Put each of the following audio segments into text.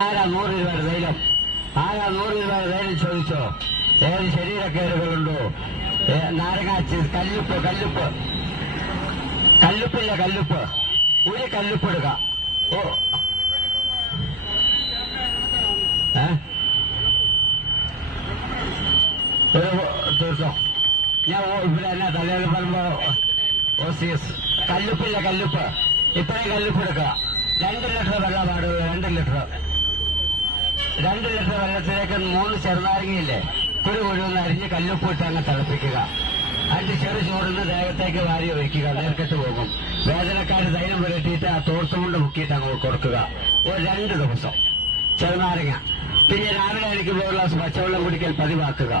ആരാ നൂറ് രൂപയുടെ തൈലം? ആരാ നൂറ് രൂപയുടെ തൈലം ചോദിച്ചോ? ഏത് ശരീരക്കേടുകളുണ്ടോ? നാരങ്ങാച്ചി കല്ലുപ്പ് കല്ലുപ്പ്. കല്ലുപ്പില്ല കല്ലുപ്പ്. ഒരു കല്ലുപ്പിടുക ഓ. ഏ? തീർച്ചോ ഞാൻ ഇവിടെ എന്നാ തലയിൽ പറയുമ്പോ ഓ സി എസ് കല്ലുപ്പില്ല കല്ലുപ്പ്. ഇത്രയും കല്ലുപ്പ് എടുക്കുക രണ്ട് ലിറ്റർ വെള്ളം പാടുള്ളൂ രണ്ട് ലിറ്റർ. രണ്ട് ലിറ്റർ വെള്ളത്തിലേക്ക് മൂന്ന് ചെറുനാരങ്ങയില്ലേ? കുരു മുഴുവൻ അരിഞ്ഞ് കല്ലുപ്പിട്ട് അങ്ങ് തിളപ്പിക്കുക. അതിന്റെ ചെറു ചോറിന് ദേഹത്തേക്ക് വാരി ഒഴിക്കുക. നേർക്കെട്ട് പോകും. വേദനക്കാർ തൈലം പുരട്ടിയിട്ട് ആ തോർത്തുകൊണ്ട് മുക്കിയിട്ട് അങ്ങ് കൊടുക്കുക. ഒരു രണ്ട് ദിവസം. ചെറുനാരങ്ങ. പിന്നെ രാവിലെ എനിക്ക് ഒരു ഗ്ലാസ് പച്ചവെള്ളം കുടിക്കൽ പതിവാക്കുക.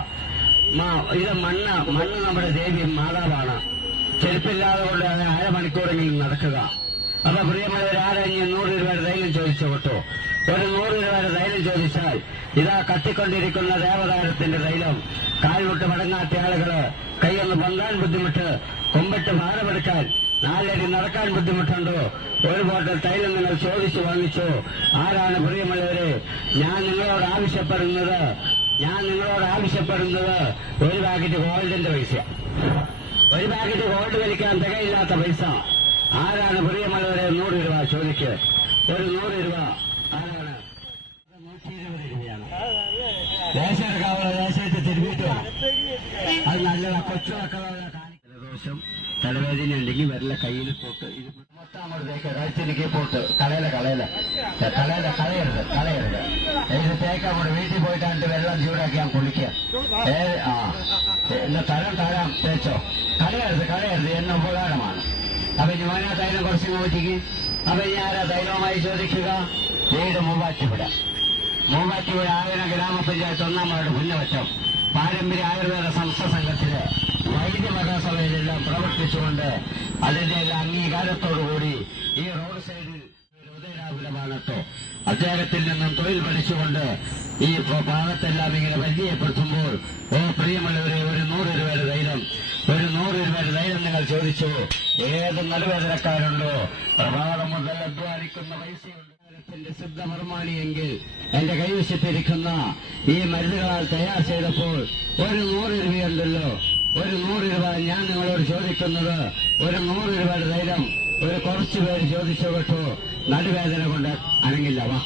ഇത് മണ്ണ് മണ്ണ് നമ്മുടെ ദേവി മാതാവാണ്. ചെരുപ്പില്ലാതെ കൊണ്ട് അരമണിക്കൂറെങ്കിലും നടക്കുക. അപ്പൊ പ്രിയമുള്ളവർ ആരെങ്കിലും നൂറ് രൂപയുടെ ധൈര്യം ചോദിച്ചു ഒരു നൂറ് രൂപയുടെ ധൈര്യം ചോദിച്ചാൽ ഇതാ കത്തിക്കൊണ്ടിരിക്കുന്ന ദേവതാരത്തിന്റെ തൈലം കാൽവിട്ട് മടങ്ങാത്ത ആളുകൾ കൈയൊന്ന് പൊന്താൻ ബുദ്ധിമുട്ട് കൊമ്പിട്ട് ഭാരമെടുക്കാൻ നാലടി നടക്കാൻ ബുദ്ധിമുട്ടുണ്ടോ? ഒരു ബോട്ടിൽ തൈലം നിങ്ങൾ ചോദിച്ചു വാങ്ങിച്ചു. ആരാണ് പ്രിയമുള്ളവര്? ഞാൻ നിങ്ങളോട് ആവശ്യപ്പെടുന്നത് ഞാൻ നിങ്ങളോട് ആവശ്യപ്പെടുന്നത് ഒരു പാക്കറ്റ് ഗോൾഡിന്റെ പൈസ. ഒരു പാക്കറ്റ് ഗോൾഡ് വലിക്കാൻ തികയില്ലാത്ത പൈസ. ആരാണ് പ്രിയമുള്ളവരെ? നൂറ് രൂപ ചോദിക്ക്. ഒരു നൂറ് രൂപ ആരാണ് നൂറ്റി ഇരുപത് രൂപയാണ് ദേശം എടുക്കാവുള്ള ദേശത്ത് തിരുമ്പിയിട്ട് വേണം. അത് നല്ലതാ കൊച്ചു മക്കളുള്ള ജലദോഷം തലവേദന ഉണ്ടെങ്കിൽ വരല കയ്യിൽ പോട്ട് ഇത് മൊത്തം അങ്ങോട്ട് തേക്കുക കഴിച്ചിരിക്കെ പോട്ട് കളയല കളയല കളയല കളയരുത് കളയരുത് ഇത് തേക്കാൻ കൂടെ വീട്ടിൽ പോയിട്ടാണ്ട് വെള്ളം ചൂടാക്കി ഞാൻ കുളിക്കുക ഏ ആ എന്നാ തരം തരാം തേച്ചോ കളയരുത് കളയരുത് എന്ന ഉപകാരമാണ് അപ്പൊ ആ തൈലം കുറച്ച് നോക്കിക്ക് അപ്പൊ ഞാൻ ആ തൈലവുമായി ചോദിക്കുക? വീട് മൂവാറ്റുപുഴ. മൂവാറ്റുപുഴ ആയിരം ഗ്രാമപഞ്ചായത്ത് ഒന്നാം വാർഡ് പുന്നവറ്റം പാരമ്പര്യ ആയുർവേദ സംസ്ഥ സംഘത്തിൽ വൈദ്യമഹാസഭയിലെല്ലാം പ്രവർത്തിച്ചുകൊണ്ട് അതിന്റെ എല്ലാം അംഗീകാരത്തോടുകൂടി ഈ റോഡ് സൈഡിൽ ഒരു ഉദയരാകുലമാണട്ടോ അദ്ദേഹത്തിൽ നിന്നും തൊഴിൽ പഠിച്ചുകൊണ്ട് ഈ ഭാഗത്തെല്ലാം ഇങ്ങനെ പരിചയപ്പെടുത്തുമ്പോൾ ഓ പ്രിയമുള്ളവരെ ഒരു നൂറ് രൂപയുടെ ധൈര്യം ഒരു നൂറ് ധൈര്യം നിങ്ങൾ ചോദിച്ചു. ഏത് നടുവേദനക്കാരുണ്ടോ? പ്രഭാതം മുതൽ അധ്വാനിക്കുന്ന പൈസയുണ്ട്. ശുദ്ധ നിർമ്മാണിയെങ്കിൽ എന്റെ കൈവശത്തിരിക്കുന്ന ഈ മരുന്നുകളാൽ തയ്യാർ ചെയ്തപ്പോൾ ഒരു നൂറ് രൂപയുണ്ടല്ലോ. ഒരു നൂറ് രൂപ ഞാൻ നിങ്ങളോട് ചോദിക്കുന്നത് ഒരു നൂറ് രൂപയുടെ ധൈര്യം ഒരു കുറച്ചു പേര് ചോദിച്ചു കേട്ടോ? നടുവേദന കൊണ്ട് അനങ്ങില്ല വാ.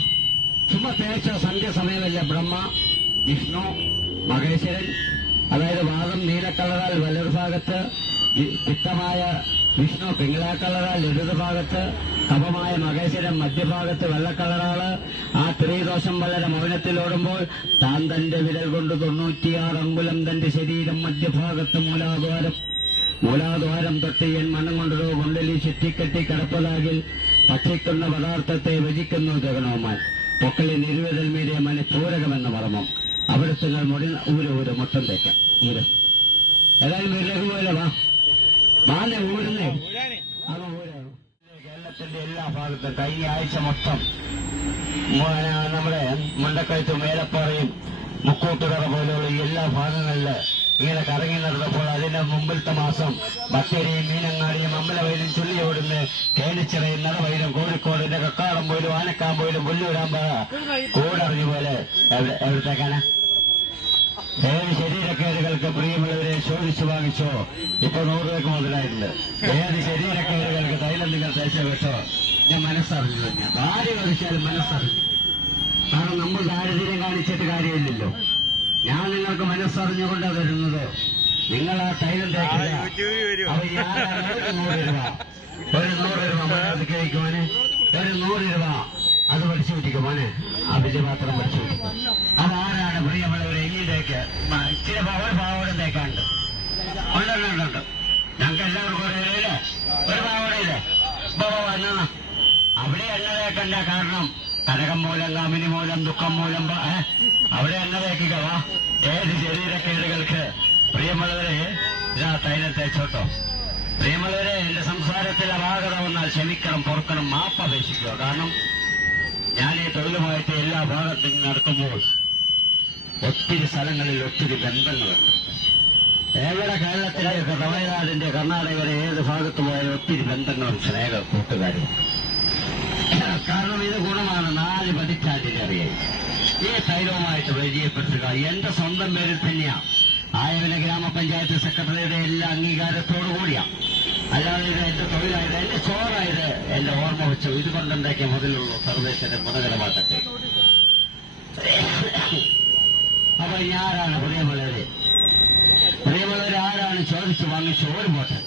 ചുമ്മാ തേച്ച സന്ധ്യ സമയമല്ല ബ്രഹ്മ വിഷ്ണു മഹേശ്വരൻ അതായത് വാദം നീലക്കളറാൽ വലതു ഭാഗത്ത് വി- പിത്തമായ വിഷ്ണു പിങ്കളാക്കളറാൽ ഇടതു ഭാഗത്ത് കപമായ മകേശ്വരം മധ്യഭാഗത്ത് വെള്ളക്കളറാൾ ആ ത്രീദോഷം വളരെ മൗനത്തിലോടുമ്പോൾ താൻ തന്റെ വിരൽ കൊണ്ട് തൊണ്ണൂറ്റിയാറ് അങ്കുലം തന്റെ ശരീരം മധ്യഭാഗത്ത് മൂലാദ്വാരം മൂലാദ്വാരം തൊട്ട് എൻ മണ്ണം കൊണ്ടൊരു കൊണ്ടലി ചുറ്റിക്കെട്ടി കിടപ്പതാകിൽ ഭക്ഷിക്കുന്ന പദാർത്ഥത്തെ ഭജിക്കുന്നു ജഗണോമാൻ പൊക്കളി നിരുവതൽ മീരിയ മനഃപൂരകമെന്ന അവിടുത്തെ മുടി ഊര മൊത്തം തേക്കാം. ഊര. ഏതായാലും വീട്ടിലേക്ക് പോലെ വാ. വാന്നെ ഊരുന്നേ അത് ഊര. കേരളത്തിന്റെ എല്ലാ ഭാഗത്തും കഴിഞ്ഞ ആഴ്ച മൊത്തം നമ്മുടെ മുണ്ടക്കഴുത്ത് മേലപ്പാറയും മുക്കൂട്ടുകറ പോലെയുള്ള എല്ലാ ഭാഗങ്ങളിൽ ഇങ്ങനെ കറങ്ങി നടന്നപ്പോൾ അതിന്റെ മുമ്പിലത്തെ മാസം ബത്തേരിയും മീനങ്ങാടിയും അമ്പലവയലും ചുള്ളിയോടുന്ന് കേണിച്ചിറയും നടവയലും കോഴിക്കോടിന്റെ കക്കാടം പോലും ആനക്കാൻ പോലും പുല്ലൂരാമ്പാ കൂടറിഞ്ഞു പോലെ എവിടെ എവിടത്തേക്കാണ്? ഏത് ശരീരക്കേടുകൾക്ക് പ്രിയമുള്ളവരെ ചോദിച്ചു വാങ്ങിച്ചോ. ഇപ്പൊ നൂറ് രൂപയ്ക്ക് മുതലായിട്ടുണ്ട്. ഏത് ശരീരക്കേടുകൾക്ക് തൈലം നിങ്ങൾ തേച്ച കേട്ടോ ഞാൻ മനസ്സറിഞ്ഞു തന്നെ ആര് കളിച്ചാലും മനസ്സറിഞ്ഞു. കാരണം നമ്മൾ ദാരിദ്ര്യം കാണിച്ചിട്ട് കാര്യമില്ലല്ലോ. ഞാൻ നിങ്ങൾക്ക് മനസ്സറിഞ്ഞുകൊണ്ടാ തരുന്നത് നിങ്ങൾ ആ തൈലം തേക്കില്ല. ഒരു നൂറ് രൂപ. ഒരു നൂറ് രൂപ മോനെ കഴിക്കുവാന് ഒരു നൂറ് രൂപ. അത് പഠിച്ചു വിട്ടിക്കും മോനെ. ആ വിജയപാത്രം പഠിച്ചു വിട്ടിക്കും അതാരാണ് പ്രിയമുള്ളവരെ ഇങ്ങോട്ടേക്ക് ഇച്ചിരി ഒരു പാവോടും തേക്കാണ്ട്. ഉണ്ടുണ്ടുണ്ട് ഞങ്ങൾക്ക് എല്ലാവർക്കും ഒരു ഇല്ലേ ഒരു പാവോടയില്ലേ എന്നാ അവിടെ എണ്ണ തേക്കണ്ട കാരണം. കനകം മൂലം കാമിനി മൂലം ദുഃഖം മൂലം? അവിടെ എണ്ണ തേക്കുക ഏത് ശരീരക്കേടുകൾക്ക് പ്രിയമുള്ളവരെ ഇതാ തൈലം തേച്ചോട്ടോ. പ്രിയമുള്ളവരെ എന്റെ സംസാരത്തിൽ അപാകത വന്നാൽ ക്ഷമിക്കണം പൊറുക്കണം മാപ്പപേക്ഷിക്കുക കാരണം ഞാൻ ഈ തൊഴിലുമായിട്ട് എല്ലാ ഭാഗത്തും നടക്കുമ്പോൾ ഒത്തിരി സ്ഥലങ്ങളിൽ ഒത്തിരി ബന്ധങ്ങളുണ്ട്. എവിടെ കേരളത്തിലെ തമിഴ്നാടിന്റെ കർണാടകയുടെ ഏത് ഭാഗത്ത് പോയാലും ഒത്തിരി ബന്ധങ്ങളും സ്നേഹ കൂട്ടുകാരും. കാരണം ഇത് ഗുണമാണ്. നാല് പതിറ്റാണ്ടിന് അറിയാം ഈ തൈലവുമായിട്ട് പരിചയപ്പെടുത്തുക. എന്റെ സ്വന്തം പേരിൽ തന്നെയാ. ആയവന ഗ്രാമപഞ്ചായത്ത് സെക്രട്ടറിയുടെ എല്ലാ അംഗീകാരത്തോടു കൂടിയാ. അല്ലാതെ ഇത് എന്റെ തൊഴിലായത് എന്റെ ചോറായത് എന്റെ ഓർമ്മ വെച്ചു. ഇത് കൊണ്ടുണ്ടാക്കിയ മുതലുള്ളൂ? സർവേശ്വരൻ ഗുണകരമാക്കട്ടെ. അപ്പൊ ഞാനാണ് പ്രിയമുള്ളവരെ? പ്രിയമുള്ളവരെ ആരാണ് ചോദിച്ചു വാങ്ങിച്ചു? ഒരു പോട്ടെ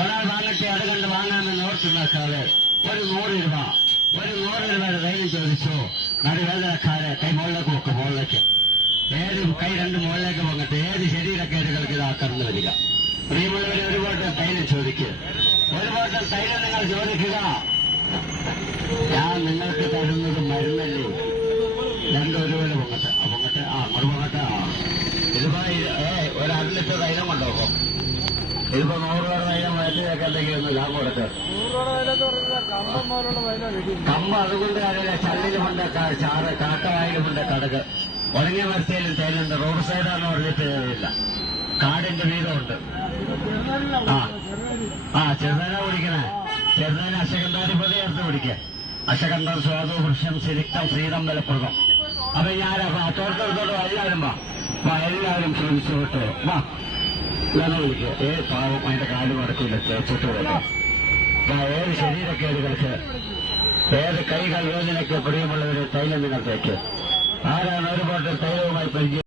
ഒരാൾ വാങ്ങട്ടെ അത് കണ്ട് വാങ്ങാമെന്ന് ഓർത്തു നോക്കാതെ ഒരു നൂറ് രൂപ ഒരു നൂറ് രൂപയുടെ ധൈര്യം ചോദിച്ചു നടുവേദനക്കാരെ കൈ മുകളിലേക്ക് വെക്ക മുകളിലേക്ക്. ഏത് കൈ രണ്ട് മുകളിലേക്ക് പോകട്ടെ ഏത് ശരീരക്കേടുകൾക്ക് ഇതാ കടന്നു വരിക. പ്രിയമുള്ളവരെ ഒരു ബോട്ടം തൈലം ചോദിക്കുക ഒരു ബോട്ടം തൈലം നിങ്ങൾ ചോദിക്കുക ഞാൻ നിങ്ങൾക്ക് തരുന്നത് മരുന്നല്ലേ? രണ്ട് പോലെ പൊങ്ങട്ടെ പൊങ്ങട്ടെ ആ അങ്ങോട്ട് പൊങ്ങട്ടെ ആ. ഇതിപ്പോ ഇത് ഏ ഒരു തൈലം കൊണ്ടുപോകും. ഇതിപ്പോ നൂറ് രൂപ തൈലം വലിയ എന്തെങ്കിലും ഒന്ന് ലാഭം കൊടുക്കുക കമ്പ അതുകൊണ്ട് കാര്യമില്ല. ചള്ളിലുമുണ്ട് ചാറ് കാട്ടവായിലുമുണ്ട് കടക്. ഉണങ്ങിയ മരത്തേലും തേനുണ്ട്. റോഡ് സൈഡാണെന്ന് പറഞ്ഞിട്ട് തേനില്ല കാടിന്റെ വീതമുണ്ട്. ആ. ആ ചെറുതേന കുടിക്കണേ ചെറുതേന അശകന്ധാധിപതി ചേർത്ത് പിടിക്കുക. അശകന്ധം സ്വാദു വൃക്ഷം സിരിക്തം ശ്രീതം ബലപ്രദം അപ്പൊ ഞാൻ തോട്ടത്തോട്ടോ എല്ലാവരും വാ. വാ എല്ലാവരും ശ്രമിച്ചു വിട്ടോ വാ. വിളിക്കുക. ഏ പാവം അതിന്റെ കാൽ മടക്കില്ല. ചേച്ചിട്ട് ദാ ഏത് ശരീരക്കേടുകൾക്ക് ഏത് കൈകൾ വേദനയ്ക്ക് പ്രിയമുള്ളവരെ തൈലം നിങ്ങൾ തേക്ക് ആരാണ് ഒരു ബോട്ടിൽ തൈലവുമായി പരിചയം